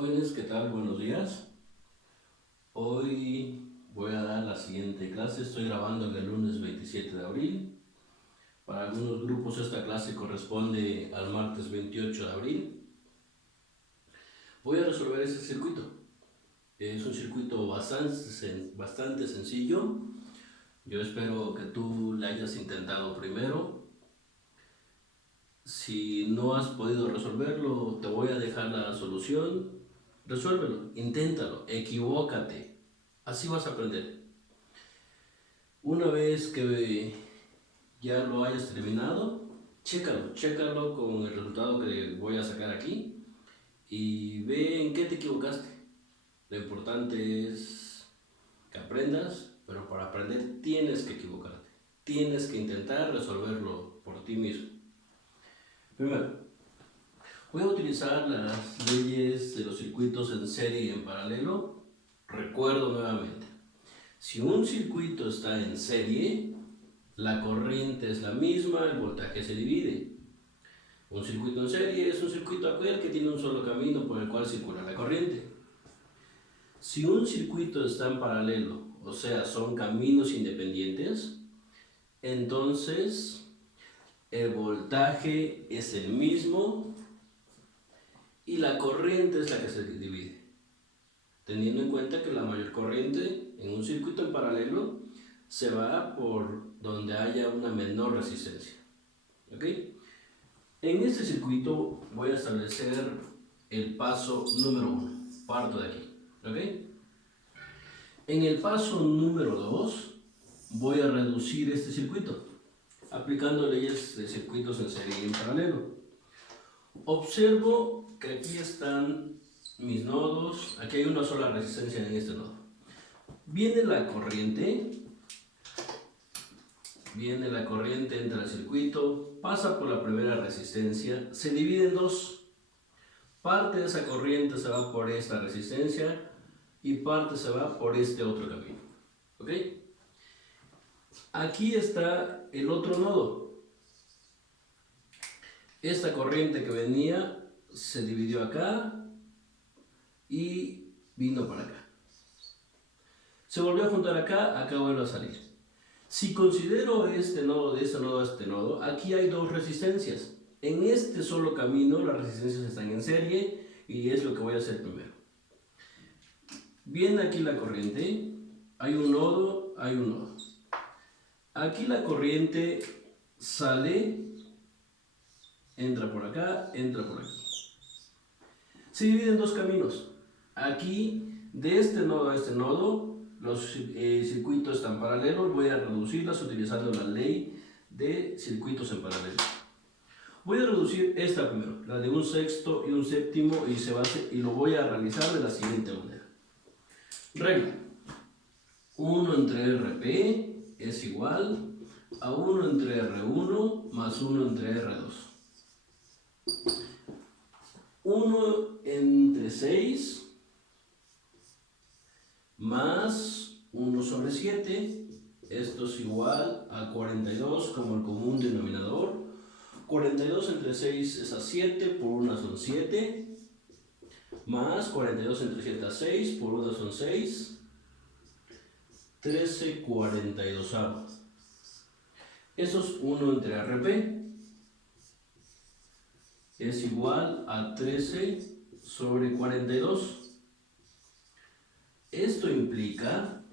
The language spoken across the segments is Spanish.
jóvenes, ¿qué tal? Buenos días. Hoy voy a dar la siguiente clase. Estoy grabando el lunes 27 de abril. Para algunos grupos esta clase corresponde al martes 28 de abril. Voy a resolver ese circuito. Es un circuito bastante sencillo. Yo espero que tú lo hayas intentado primero. Si no has podido resolverlo, te voy a dejar la solución. Resuélvelo, inténtalo, equivócate. Así vas a aprender. Una vez que ya lo hayas terminado, chécalo con el resultado que voy a sacar aquí y ve en qué te equivocaste. Lo importante es que aprendas, pero para aprender tienes que equivocarte. Tienes que intentar resolverlo por ti mismo. Primero, voy a utilizar las leyes de los circuitos en serie y en paralelo. Recuerdo nuevamente, si un circuito está en serie, la corriente es la misma, el voltaje se divide. Un circuito en serie es un circuito aquel que tiene un solo camino por el cual circula la corriente. Si un circuito está en paralelo, o sea, son caminos independientes, entonces el voltaje es el mismo y la corriente es la que se divide, teniendo en cuenta que la mayor corriente en un circuito en paralelo se va por donde haya una menor resistencia. ¿Ok? En este circuito voy a establecer el paso número 1. Parto de aquí. ¿Ok? En el paso número 2 voy a reducir este circuito aplicando leyes de circuitos en serie y en paralelo. Observo que aquí están mis nodos, aquí hay una sola resistencia en este nodo. Viene la corriente, entra al circuito, pasa por la primera resistencia, se divide en dos. Parte de esa corriente se va por esta resistencia y parte se va por este otro camino. ¿Ok? Aquí está el otro nodo. Esta corriente que venía se dividió acá y vino para acá. Se volvió a juntar acá, acá vuelve a salir. Si considero este nodo de este nodo a este nodo, aquí hay dos resistencias. En este solo camino las resistencias están en serie y es lo que voy a hacer primero. Viene aquí la corriente, hay un nodo, hay un nodo. Aquí la corriente sale, entra por acá, entra por aquí. Se divide en dos caminos. Aquí, de este nodo a este nodo, los circuitos están paralelos. Voy a reducirlas utilizando la ley de circuitos en paralelo. Voy a reducir esta primero, la de un sexto y un séptimo, y lo voy a realizar de la siguiente manera. Regla: 1 entre RP es igual a 1 entre R1 más 1 entre R2. 1 entre 6 más 1 sobre 7, esto es igual a 42 como el común denominador. 42 entre 6 es a 7, por 1 son 7, más 42 entre 7 a 6, por 1 son 6, 13 42. Eso es 1 entre RP, es igual a 13 sobre 42. Esto implica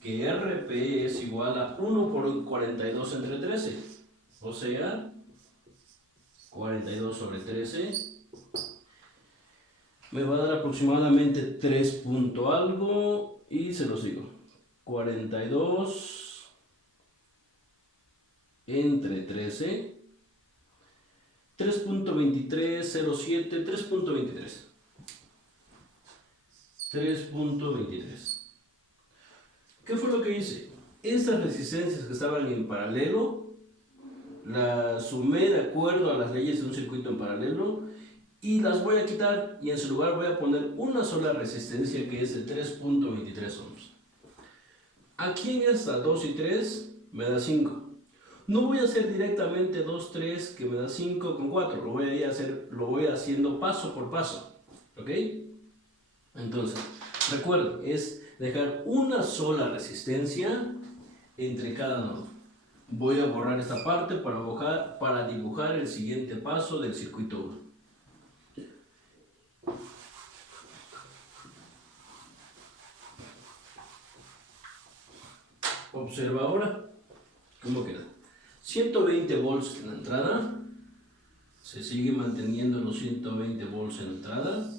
que RP es igual a 1 por 42 entre 13, o sea, 42 sobre 13 me va a dar aproximadamente 3 punto algo y se los digo. 42 entre 13, 3.2307, 3.23. 3.23. ¿Qué fue lo que hice? Estas resistencias que estaban en paralelo las sumé de acuerdo a las leyes de un circuito en paralelo y las voy a quitar, y en su lugar voy a poner una sola resistencia que es de 3.23 ohms. Aquí en esta 2 y 3 me da 5. No voy a hacer directamente 2, 3 que me da 5 con 4, lo voy haciendo paso por paso. ¿Ok? Entonces, recuerden, es dejar una sola resistencia entre cada nodo. Voy a borrar esta parte para dibujar el siguiente paso del circuito 1. Observa ahora cómo queda. 120 volts en la entrada. Se sigue manteniendo los 120 volts en la entrada.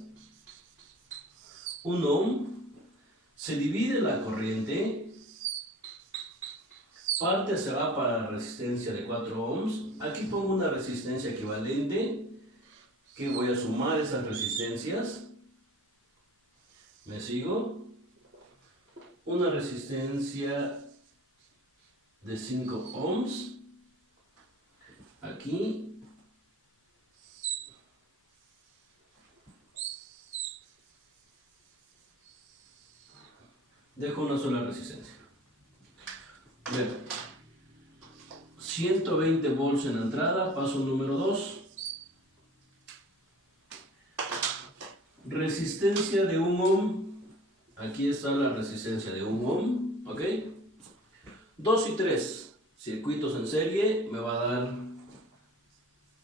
1 ohm. Se divide la corriente. Parte se va para la resistencia de 4 ohms. Aquí pongo una resistencia equivalente, que voy a sumar esas resistencias. ¿Me sigo? Una resistencia de 5 ohms. Aquí. Dejo una sola resistencia. Bien. 120 volts en la entrada, paso número 2. Resistencia de 1 ohm. Aquí está la resistencia de 1 ohm. ¿Ok? 2 y 3 circuitos en serie me va a dar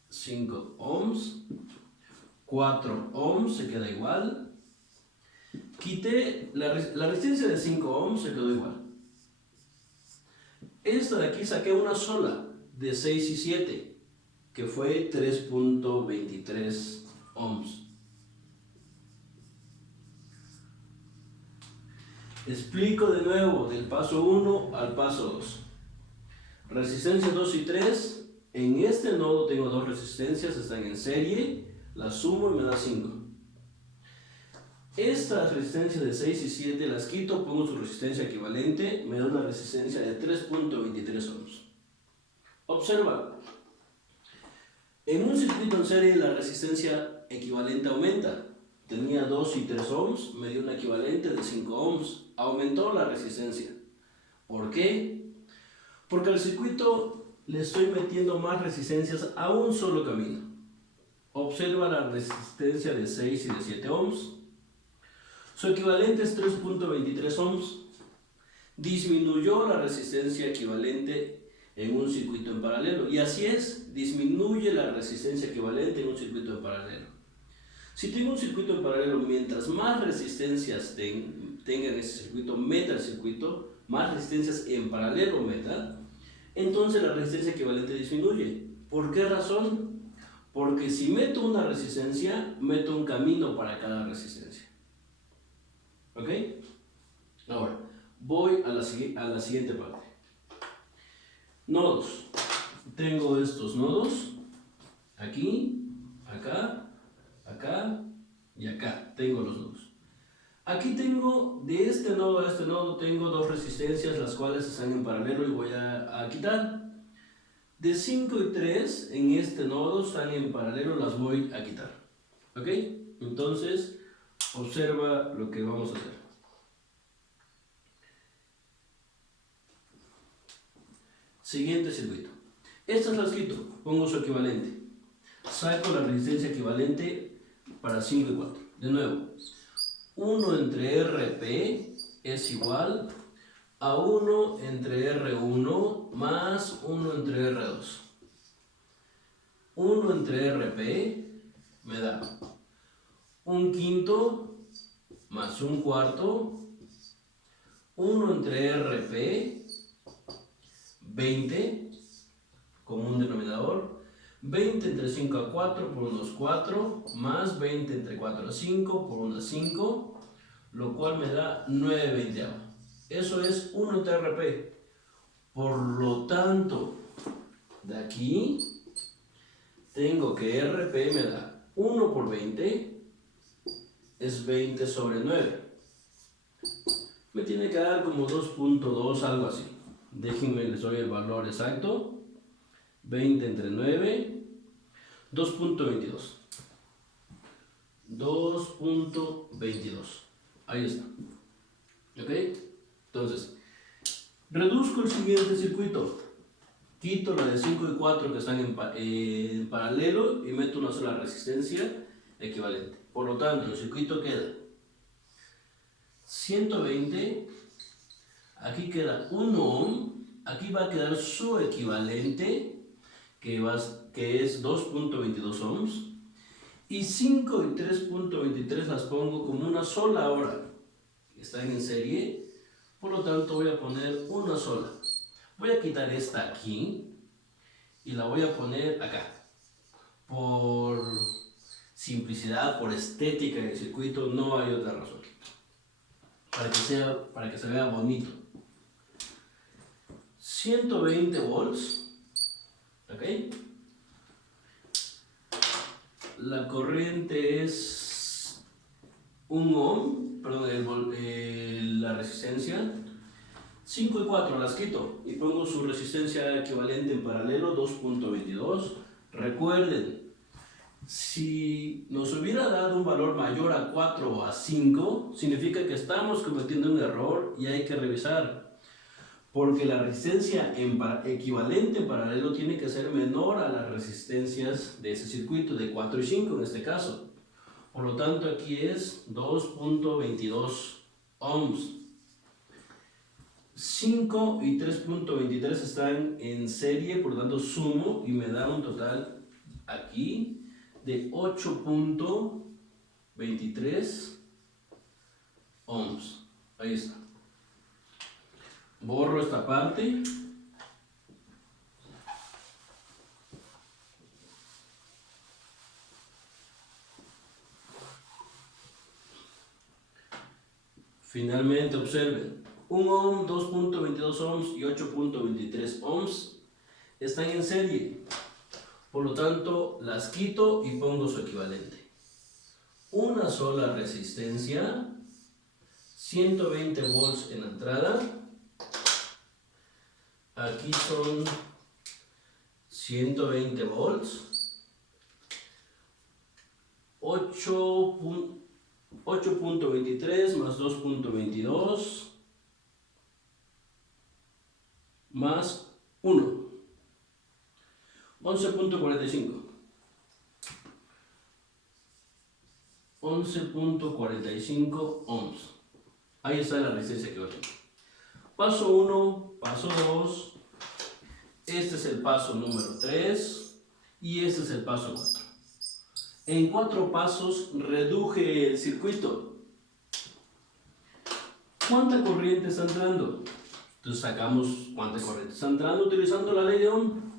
5 ohms. 4 ohms se queda igual. Quité la resistencia de 5 ohms, se quedó igual. Esta de aquí saqué una sola de 6 y 7, que fue 3.23 ohms. Explico de nuevo del paso 1 al paso 2. Resistencia 2 y 3. En este nodo tengo dos resistencias, están en serie. Las sumo y me da 5. Estas resistencias de 6 y 7 las quito, pongo su resistencia equivalente, me da una resistencia de 3.23 ohms. Observa, en un circuito en serie la resistencia equivalente aumenta. Tenía 2 y 3 ohms, me dio una equivalente de 5 ohms. Aumentó la resistencia. ¿Por qué? Porque al circuito le estoy metiendo más resistencias a un solo camino. Observa la resistencia de 6 y de 7 ohms. Su equivalente es 3.23 ohms. Disminuyó la resistencia equivalente en un circuito en paralelo. Y así es, disminuye la resistencia equivalente en un circuito en paralelo. Si tengo un circuito en paralelo, mientras más resistencias tenga en ese circuito, meta el circuito, más resistencias en paralelo meta, entonces la resistencia equivalente disminuye. ¿Por qué razón? Porque si meto una resistencia, meto un camino para cada resistencia. ¿Ok? Ahora, voy a la siguiente parte. Nodos. Tengo estos nodos. Aquí, acá, acá y acá. Tengo los nodos. Aquí tengo, de este nodo a este nodo, tengo dos resistencias, las cuales están en paralelo y voy a quitar. De 5 y 3 en este nodo están en paralelo, las voy a quitar. ¿Ok? Entonces, observa lo que vamos a hacer. Siguiente circuito. Estas las quito, pongo su equivalente. Saco la resistencia equivalente para 5 y 4. De nuevo, 1 entre RP es igual a 1 entre R1 más 1 entre R2. 1 entre RP me da un quinto más un cuarto, 1 entre RP, 20, común denominador, 20 entre 5 a 4 por unos 4, más 20 entre 4 a 5 por unas 5, lo cual me da 9 veinteavos. Eso es 1 entre RP. Por lo tanto, de aquí tengo que RP me da 1 por 20, es 20 sobre 9. Me tiene que dar como 2.2, algo así. Déjenme, les doy el valor exacto. 20 entre 9, 2.22. 2.22. Ahí está. ¿Ok? Entonces, reduzco el siguiente circuito. Quito la de 5 y 4 que están en paralelo y meto una sola resistencia equivalente. Por lo tanto, el circuito queda 120, aquí queda 1 ohm, aquí va a quedar su equivalente, que es 2.22 ohms, y 5 y 3.23 las pongo como una sola hora. Están en serie, por lo tanto voy a poner una sola. Voy a quitar esta aquí y la voy a poner acá. Por simplicidad, por estética del circuito, no hay otra razón. Para que se vea bonito. 120 volts, ¿ok? La corriente es 1 ohm, perdón, la resistencia. 5 y 4 las quito y pongo su resistencia equivalente en paralelo, 2.22. Recuerden, si nos hubiera dado un valor mayor a 4 o a 5, significa que estamos cometiendo un error y hay que revisar. Porque la resistencia equivalente en paralelo tiene que ser menor a las resistencias de ese circuito, de 4 y 5 en este caso. Por lo tanto, aquí es 2.22 ohms. 5 y 3.23 están en serie, por lo tanto sumo y me da un total aquí de 8.23 ohms. Ahí está. Borro esta parte. Finalmente observen, 1 ohm, 2.22 ohms y 8.23 ohms están en serie. Por lo tanto, las quito y pongo su equivalente. Una sola resistencia, 120 volts en la entrada. Aquí son 120 volts. 8.23 más 2.22 más 1. 11.45. 11.45 ohms. Ahí está la resistencia que va a tener. Paso 1, paso 2. Este es el paso número 3 y este es el paso 4. En 4 pasos reduje el circuito. ¿Cuánta corriente está entrando? Entonces sacamos cuánta corriente está entrando utilizando la ley de Ohm.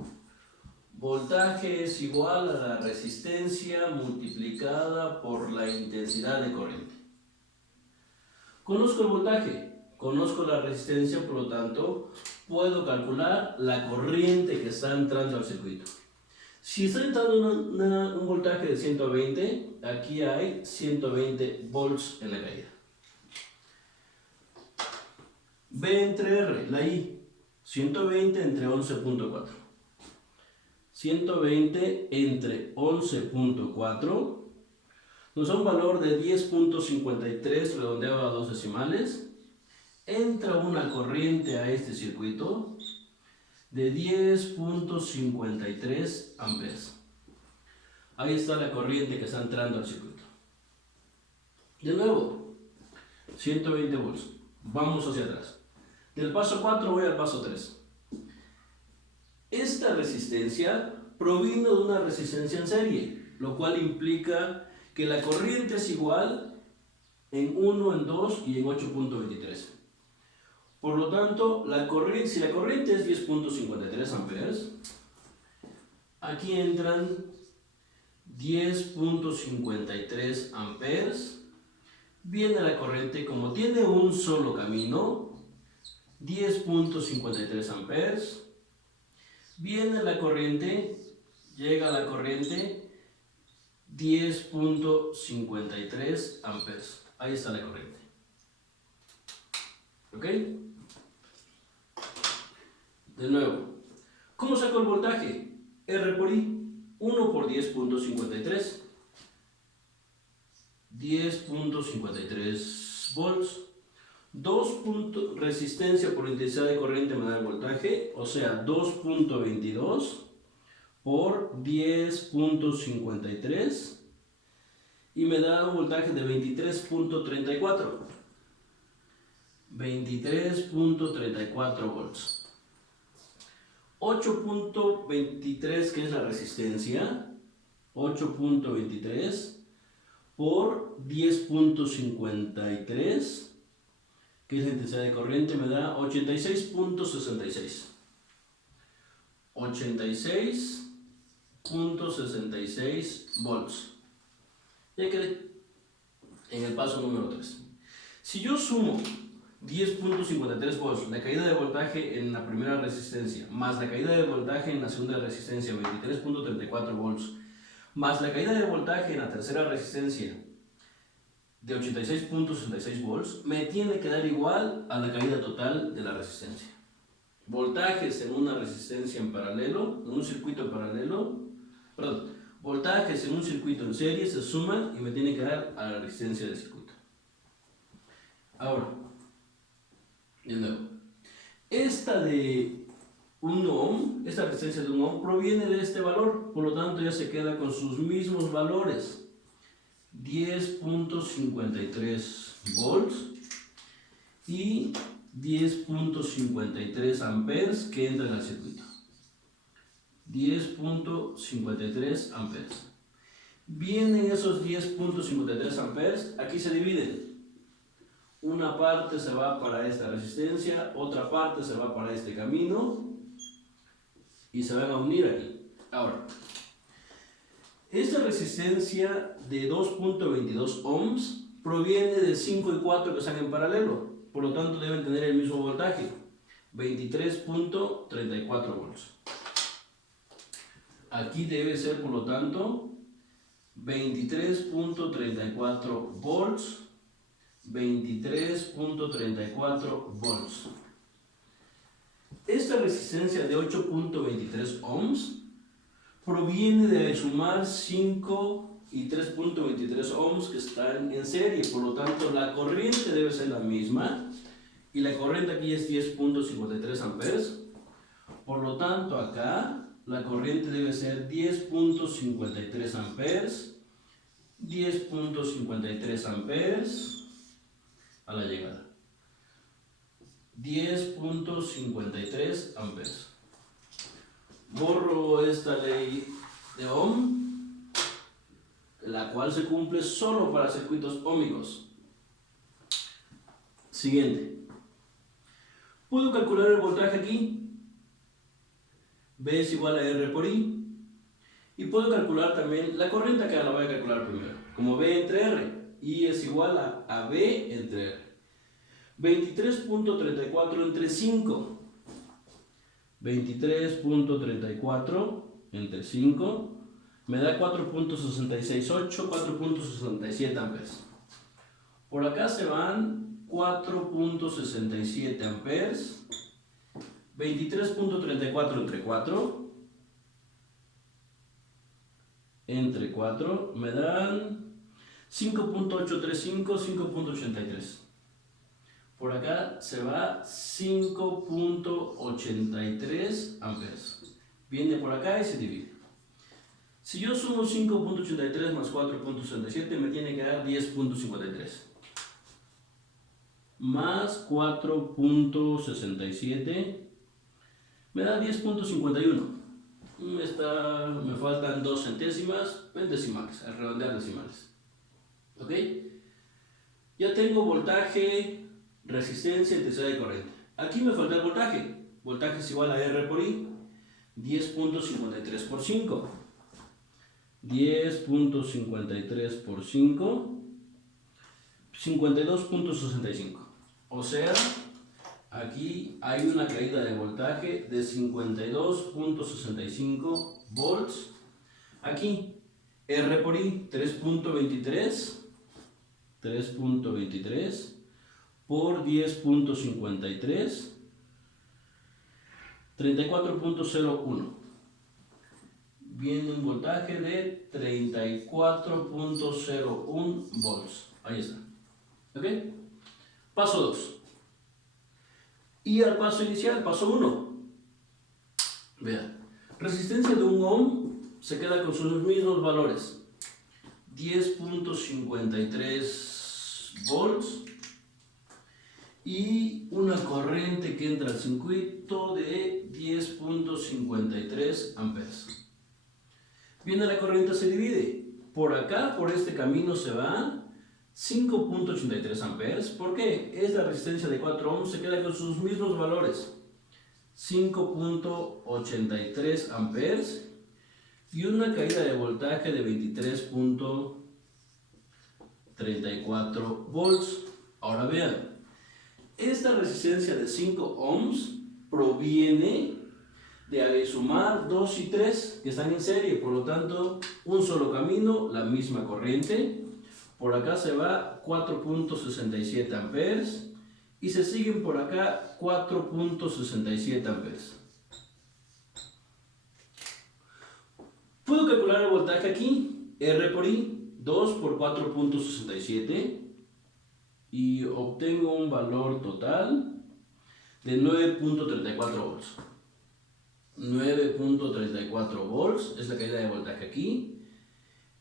Voltaje es igual a la resistencia multiplicada por la intensidad de corriente. Conozco el voltaje, conozco la resistencia, por lo tanto puedo calcular la corriente que está entrando al circuito. Si está entrando un voltaje de 120, aquí hay 120 volts en la caída. B entre R, la I, 120 entre 11.4. 120 entre 11.4 nos da un valor de 10.53 redondeado a 2 decimales. Entra una corriente a este circuito de 10.53 amperes. Ahí está la corriente que está entrando al circuito. De nuevo, 120 volts. Vamos hacia atrás. Del paso 4 voy al paso 3. Esta resistencia provino de una resistencia en serie, lo cual implica que la corriente es igual en 1, en 2 y en 8.23. Por lo tanto, si la corriente es 10.53 amperes, aquí entran 10.53 amperes. Viene la corriente, como tiene un solo camino, 10.53 amperes. Viene la corriente, llega la corriente, 10.53 amperes. Ahí está la corriente. ¿Ok? De nuevo, ¿cómo saco el voltaje? R por I, 1 por 10.53. 10.53 volts. 2 resistencia por intensidad de corriente me da el voltaje, o sea, 2.22 por 10.53 y me da un voltaje de 23.34. 23.34 volts. 8.23, que es la resistencia, 8.23 por 10.53, que es la intensidad de corriente, me da 86.66. 86.66 volts. Ya quedé en el paso número 3. Si yo sumo 10.53 volts, la caída de voltaje en la primera resistencia, más la caída de voltaje en la segunda resistencia, 23.34 volts, más la caída de voltaje en la tercera resistencia, de 86.66 volts, me tiene que dar igual a la caída total de la resistencia. Voltajes en una resistencia en paralelo, en un circuito paralelo, perdón, voltajes en un circuito en serie se suman y me tiene que dar a la resistencia del circuito. Ahora, de nuevo, esta de 1 ohm, esta resistencia de 1 ohm proviene de este valor, por lo tanto ya se queda con sus mismos valores, 10.53 volts y 10.53 amperes que entran al circuito. 10.53 amperes. Vienen esos 10.53 amperes, aquí se dividen. Una parte se va para esta resistencia, otra parte se va para este camino y se van a unir aquí. Ahora, esta resistencia de 2.22 ohms proviene de 5 y 4 que están en paralelo, por lo tanto deben tener el mismo voltaje, 23.34 volts. Aquí debe ser, por lo tanto, 23.34 volts, 23.34 volts. Esta resistencia de 8.23 ohms proviene de sumar 5 y 3.23 ohms que están en serie, por lo tanto la corriente debe ser la misma y la corriente aquí es 10.53 amperes, por lo tanto acá la corriente debe ser 10.53 amperes, 10.53 amperes a la llegada, 10.53 amperes. Borro esta ley de Ohm, la cual se cumple solo para circuitos óhmicos. Siguiente. Puedo calcular el voltaje aquí. V es igual a R por I. Y puedo calcular también la corriente, que la voy a calcular primero, como V entre R. I es igual a V entre R. 23.34 entre 5. 23.34 entre 5 me da 4.668, 4.67 amperes. Por acá se van 4.67 amperes. 23.34 entre 4 me dan 5.835, 5.83. Por acá se va 5.83 amperes. Viene por acá y se divide. Si yo sumo 5.83 más 4.67 me tiene que dar 10.53. Más 4.67 me da 10.51. Me faltan 2 centésimas en decimales, al redondear decimales. ¿Ok? Ya tengo voltaje, resistencia, intensidad de corriente. Aquí me falta el voltaje. Voltaje es igual a R por I. 10.53 por 5. 10.53 por 5. 52.65. O sea, aquí hay una caída de voltaje de 52.65 volts. Aquí, R por I, 3.23. 3.23 por 10.53. 34.01. Viene un voltaje de 34.01 volts. Ahí está. ¿Ok? Paso 2. Y al paso inicial, paso 1. Vean. Resistencia de 1 ohm se queda con sus mismos valores. 10.53 volts y una corriente que entra al circuito de 10.53 amperes. Viene la corriente, se divide. Por acá, por este camino se va 5.83 amperes. ¿Por qué? Es la resistencia de 4 ohms, se queda con sus mismos valores. 5.83 amperes y una caída de voltaje de 23.34 volts. Ahora vean, esta resistencia de 5 ohms proviene de sumar 2 y 3 que están en serie, por lo tanto un solo camino, la misma corriente. Por acá se va 4.67 amperes y se siguen por acá 4.67 amperes. Puedo calcular el voltaje aquí, R por I, 2 por 4.67 y obtengo un valor total de 9.34 volts. 9.34 volts es la caída de voltaje aquí.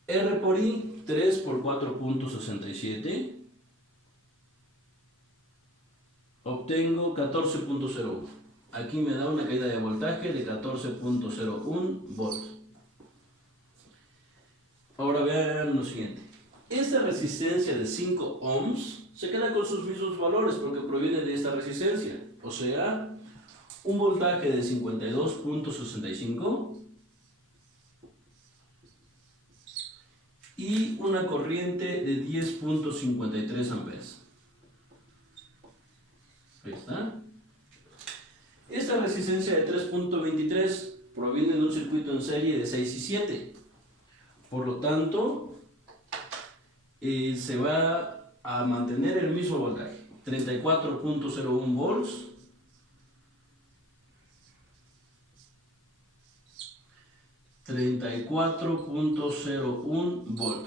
R por I, 3 por 4.67. Obtengo 14.01. Aquí me da una caída de voltaje de 14.01 volts. Ahora vean lo siguiente. Esta resistencia de 5 ohms se queda con sus mismos valores porque proviene de esta resistencia. O sea, un voltaje de 52.65 y una corriente de 10.53 amperes. Ahí está. Esta resistencia de 3.23 proviene de un circuito en serie de 6 y 7. Por lo tanto, se va a mantener el mismo voltaje, 34.01 volts. 34.01 volt.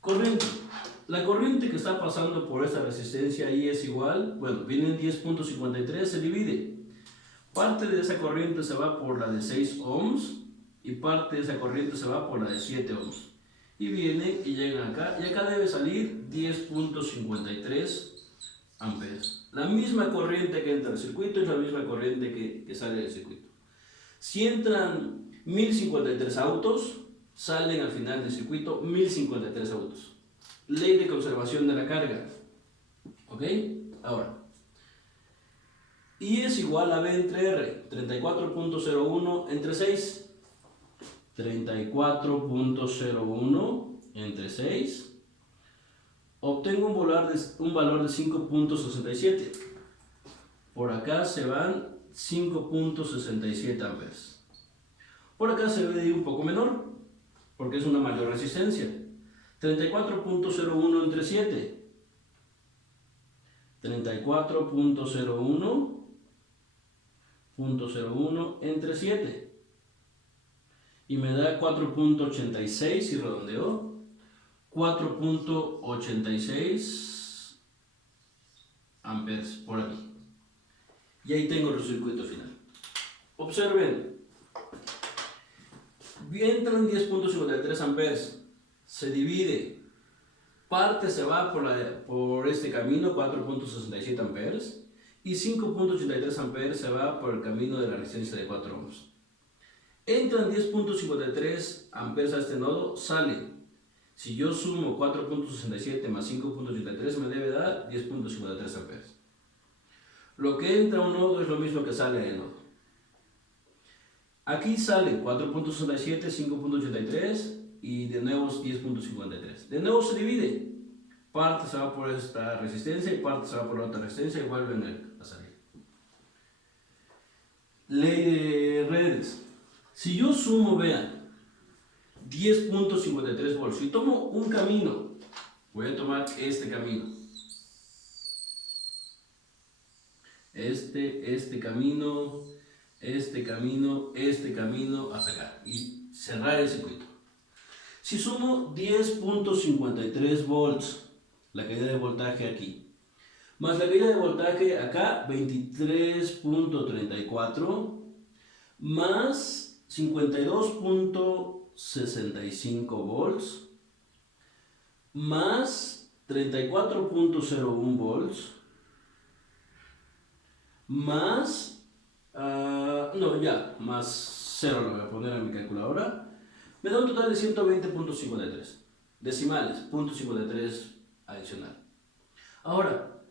Corriente. La corriente que está pasando por esta resistencia ahí es igual, bueno, viene en 10.53, se divide. Parte de esa corriente se va por la de 6 ohms y parte de esa corriente se va por la de 7 ohms. Y vienen y llegan acá, y acá debe salir 10.53 amperes. La misma corriente que entra al circuito es la misma corriente que sale del circuito. Si entran 1053 autos, salen al final del circuito 1053 autos. Ley de conservación de la carga. ¿Ok? Ahora, I es igual a B entre R, 34.01 entre 6. 34.01 entre 6. Obtengo un valor de 5.67. Por acá se van 5.67 amperes. Por acá se ve un poco menor, porque es una mayor resistencia. 34.01 entre 7. 34.01 entre 7. Y me da 4.86 y redondeo. 4.86 amperes por aquí. Y ahí tengo el circuito final. Observen. Entran 10.53 amperes. Se divide. Parte se va por este camino, 4.67 amperes. Y 5.83 amperes se va por el camino de la resistencia de 4 ohms. Entran 10.53 amperes a este nodo, sale. Si yo sumo 4.67 más 5.83 me debe dar 10.53 amperes. Lo que entra a un nodo es lo mismo que sale del nodo. Aquí sale 4.67, 5.83 y de nuevo 10.53. De nuevo se divide. Parte se va por esta resistencia y parte se va por la otra resistencia y vuelven a salir. Ley de redes. Si yo sumo, vean, 10.53 volts, si tomo un camino, voy a tomar este camino. Este camino hasta acá y cerrar el circuito. Si sumo 10.53 volts, la caída de voltaje aquí, más la caída de voltaje acá, 23.34, más 52.67 volts más 34.01 volts más, no, ya, más 0 lo voy a poner a mi calculadora, me da un total de 120.53 decimales, punto 53 adicional. Ahora,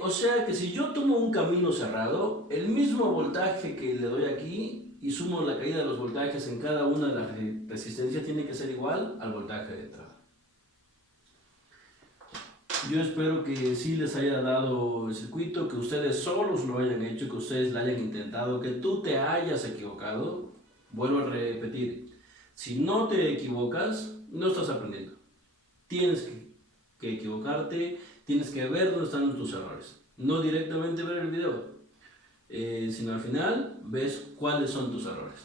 o sea que si yo tomo un camino cerrado, el mismo voltaje que le doy aquí y sumo la caída de los voltajes en cada una de las resistencias tiene que ser igual al voltaje de entrada. Yo espero que sí les haya dado el circuito, que ustedes solos lo hayan hecho, que ustedes lo hayan intentado, que tú te hayas equivocado. Vuelvo a repetir, si no te equivocas, no estás aprendiendo. Tienes que equivocarte, tienes que ver dónde están tus errores. No directamente ver el video, sino al final ves cuáles son tus errores.